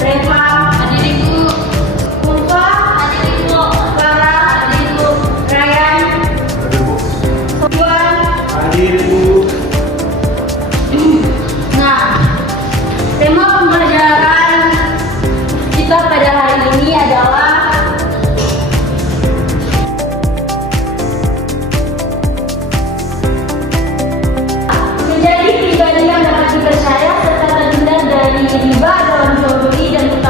Reva, adikku. Ulfa, adikku. Clara, adikku. Ryan, Juan, adikku. Nah, tema pembelajaran kita pada hari ini adalah menjadi pribadi yang dapat dipercaya serta terhindar dari riba dalam jual beli dan utang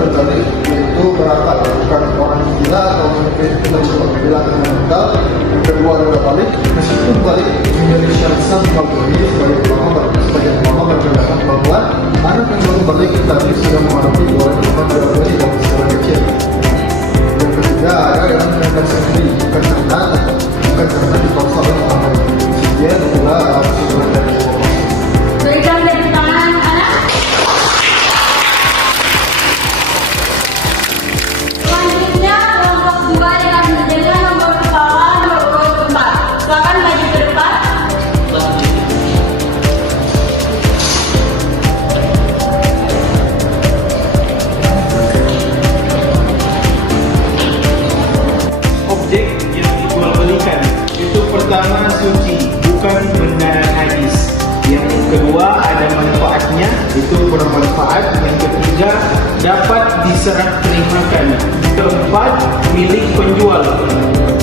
berbalik itu berakal, bukan orang gila atau mungkin kita gila dengan mental. Yang kedua adalah balik, meskipun balik menjadi syarat sah Al-Ghazali sebagai ulama berpendapat bahwa anak yang baru balik tadi sudah menghadapi dua tempat Al-Ghazali dari secara kecil. Yang ketiga ada yang mengendalikan sendiri, bukan karena dipaksa oleh orang lain. Kemudian pula harus dari Berikan tepuk tangan anak. Selanjutnya kelompok 2 dengan nomor kepala nomor 4. Silakan maju ke depan. Objek yang dijual belikan itu pertama suci, bukan benda najis. Yang kedua ada manfaatnya, itu bermanfaat. Yang ketiga dapat diserah terimakan. Keempat milik penjual,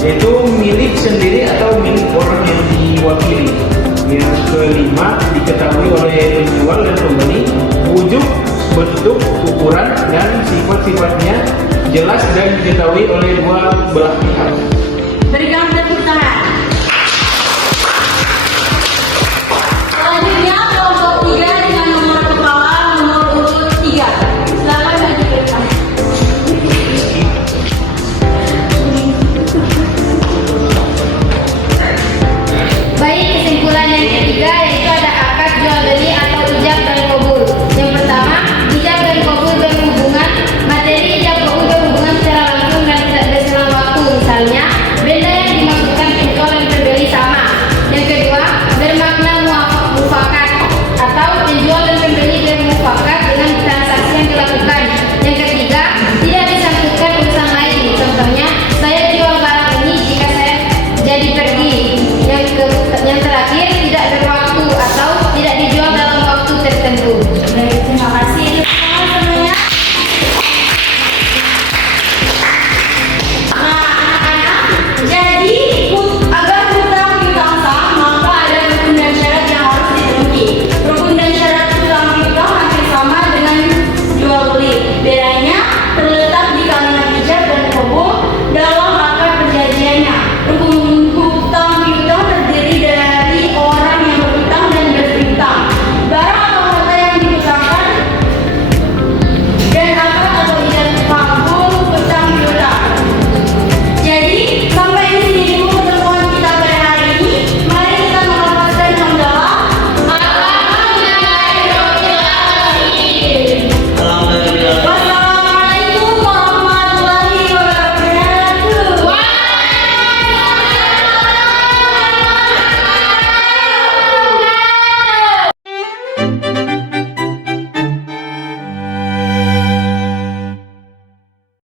yaitu milik sendiri atau milik orang yang diwakili. Yang kelima diketahui oleh penjual dan pembeli, wujud, bentuk, ukuran dan sifat-sifatnya jelas dan diketahui oleh dua belah pihak.